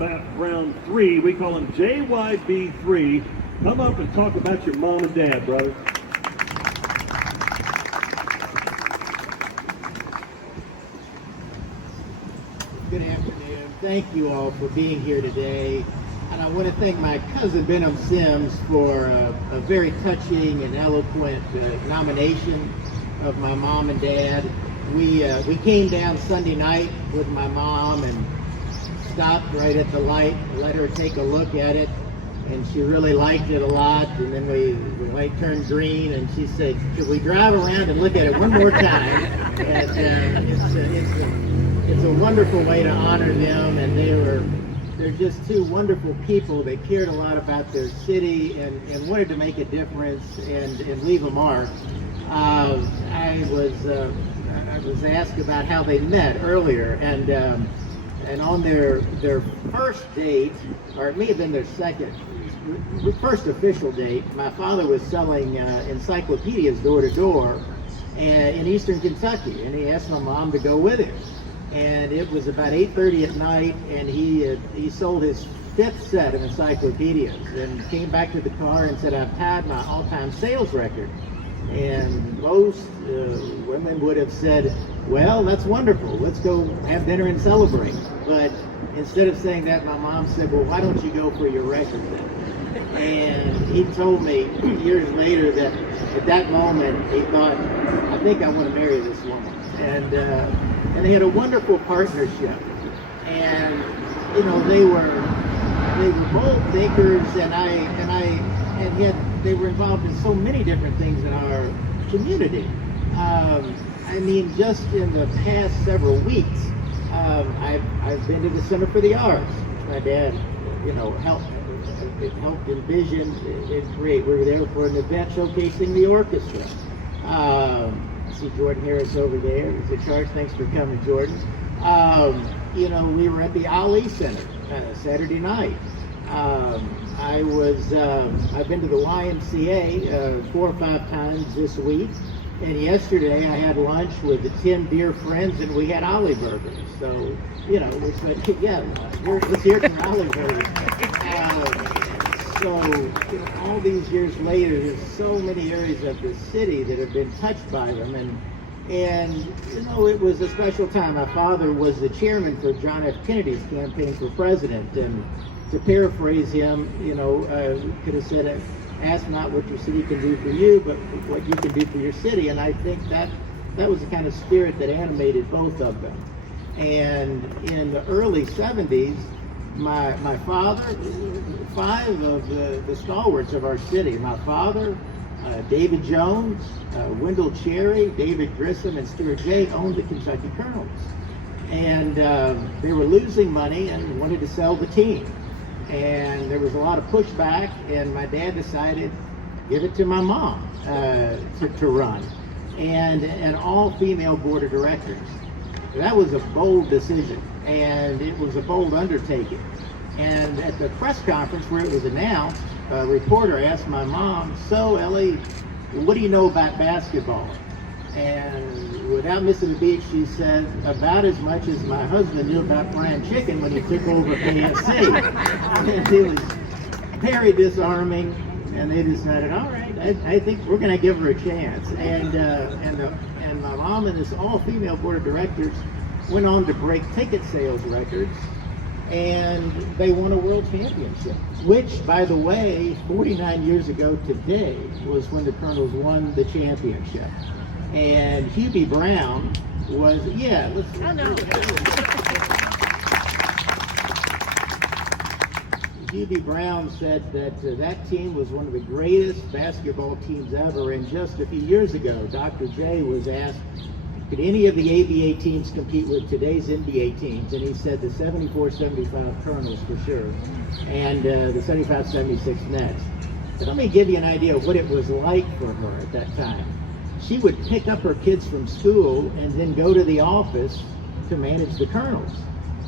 Round 3, we call him JYB3. Come up and talk about your mom and dad, brother. Good afternoon. Thank you all for being here today. And I want to thank my cousin Benham Sims for a very touching and eloquent nomination of my mom and dad. We came down Sunday night with my mom and stopped right at the light, let her take a look at it, and she really liked it a lot. And then the light turned green, and she said, "Could we drive around and look at it one more time?" And it's a wonderful way to honor them, and they're just two wonderful people that cared a lot about their city and wanted to make a difference and leave a mark. I was asked about how they met earlier, and on their first date, or it may have been their first official date, my father was selling encyclopedias door to door in eastern Kentucky, and he asked my mom to go with him. And it was about 8:30 at night, and he sold his 5th set of encyclopedias and came back to the car and said, "I've tied my all-time sales record." And most women would have said, "Well, that's wonderful. Let's go have dinner and celebrate." But instead of saying that, my mom said, "Well, why don't you go for your record then?" And he told me years later that at that moment he thought, "I think I want to marry this woman." And they had a wonderful partnership. And they were bold thinkers, and yet they were involved in so many different things in our community. Just in the past several weeks, I've been to the Center for the Arts. My dad, helped envision and create. We were there for an event showcasing the orchestra. I see Jordan Harris over there. He's in charge. Thanks for coming, Jordan. We were at the Ali Center Saturday night. I've been to the YMCA 4 or 5 times this week, and yesterday I had lunch with 10 dear friends, and we had Ollie burgers. So, we said, yeah, let's hear from Ollie burgers. All these years later, there's so many areas of the city that have been touched by them, and it was a special time. My father was the chairman for John F. Kennedy's campaign for president, and to paraphrase him, could have said, "Ask not what your city can do for you, but what you can do for your city." And I think that was the kind of spirit that animated both of them. And in the early 70s, my father, 5 of the stalwarts of our city, my father, David Jones, Wendell Cherry, David Grissom, and Stuart Jay owned the Kentucky Colonels. And they were losing money and wanted to sell the team. And there was a lot of pushback, and my dad decided give it to my mom to run, and an all-female board of directors. That was a bold decision, and it was a bold undertaking. And at the press conference where it was announced, a reporter asked my mom, "So, Ellie, what do you know about basketball?" And without missing a beat, she said, "About as much as my husband knew about frying chicken when he took over KFC." And it was very disarming, and they decided, all right, I think we're going to give her a chance. And my mom and this all-female board of directors went on to break ticket sales records, and they won a world championship, which, by the way, 49 years ago today was when the Colonels won the championship. And Hubie Brown was, Hubie Brown said that team was one of the greatest basketball teams ever. And just a few years ago, Dr. J was asked, could any of the ABA teams compete with today's NBA teams? And he said the 74-75 Colonels for sure, and the 75-76 Nets. But let me give you an idea of what it was like for her at that time. She would pick up her kids from school and then go to the office to manage the Colonels.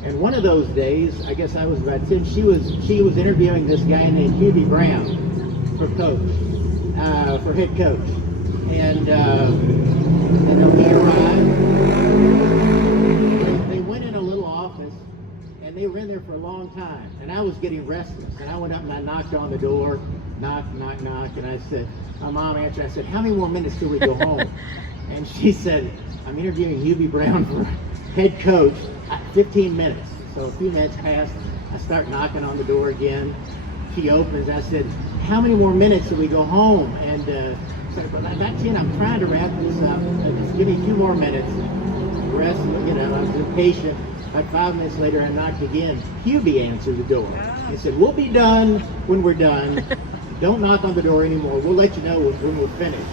And one of those days, I guess I was about 10, she was interviewing this guy named Hubie Brown for head coach. And then he arrived. They went in a little office, and they were in there for a long long time, and I was getting restless. And I went up and I knocked on the door, knock, knock, knock, and I said, my mom answered. I said, how many more minutes till we go home? And she said, I'm interviewing Hubie Brown for head coach. 15 minutes. So a few minutes passed. I start knocking on the door again. She opens. I said, how many more minutes till we go home? And said, well, I got 10. I'm trying to wrap this up. Just give me 2 more minutes. The rest, I was impatient. Like 5 minutes later, I knocked again. Hubie answered the door. He said, we'll be done when we're done. Don't knock on the door anymore. We'll let you know when we're finished.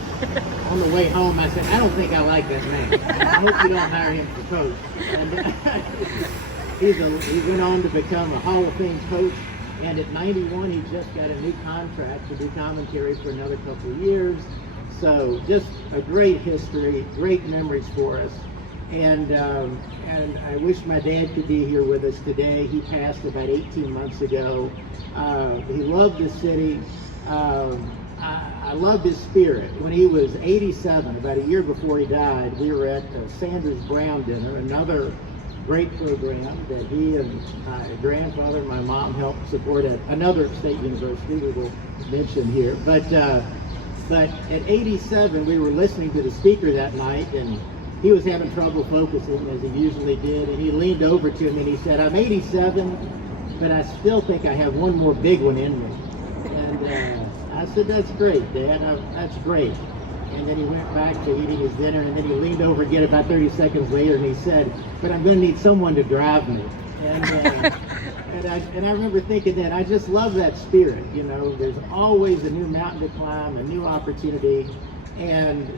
On the way home, I said, I don't think I like that man. I hope you don't hire him for coach. And he went on to become a Hall of Fame coach. And at 91, he just got a new contract to do commentary for another couple of years. So just a great history, great memories for us. And I wish my dad could be here with us today. He passed about 18 months ago. He loved the city. I loved his spirit. When he was 87, about a year before he died, we were at Sanders Brown dinner, another great program that he and my grandfather and my mom helped support at another state university we will mention here. But at 87, we were listening to the speaker that night, and he was having trouble focusing, as he usually did, and he leaned over to me and he said, I'm 87, but I still think I have one more big one in me. And I said, that's great, Dad, that's great. And then he went back to eating his dinner, and then he leaned over again about 30 seconds later, and he said, but I'm going to need someone to drive me. And I remember thinking that I just love that spirit. There's always a new mountain to climb, a new opportunity. And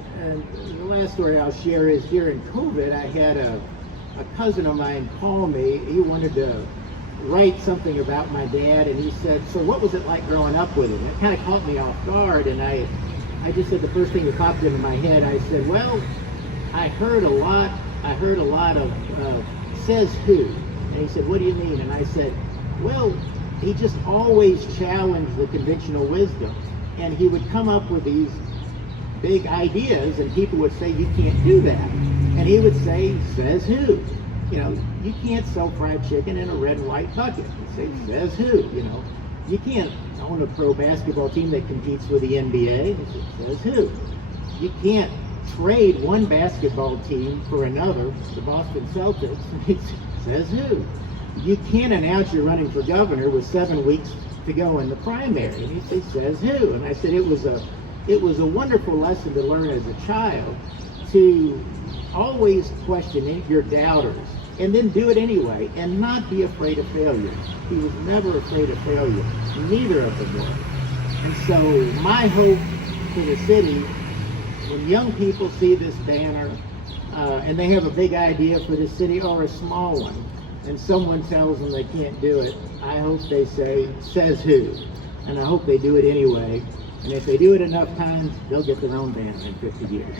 the last story I'll share is during COVID, I had a cousin of mine call me. He wanted to write something about my dad, and he said, so what was it like growing up with him? It kind of caught me off guard, and I just said the first thing that popped into my head. I said, well, I heard a lot of says who. And he said, what do you mean? And I said, well, he just always challenged the conventional wisdom, and he would come up with these big ideas, and people would say, you can't do that. And he would say, says who? You can't sell fried chicken in a red and white bucket. He'd say, says who? You can't own a pro basketball team that competes with the NBA. Says who? You can't trade one basketball team for another, the Boston Celtics. Says who? You can't announce you're running for governor with 7 weeks to go in the primary. And he says who? And I said it was a wonderful lesson to learn as a child, to always question your doubters and then do it anyway and not be afraid of failure. He was never afraid of failure. Neither of them were. And so my hope for the city, when young people see this banner and they have a big idea for the city or a small one, and someone tells them they can't do it, I hope they say, says who? And I hope they do it anyway. And if they do it enough times, they'll get their own banner in 50 years.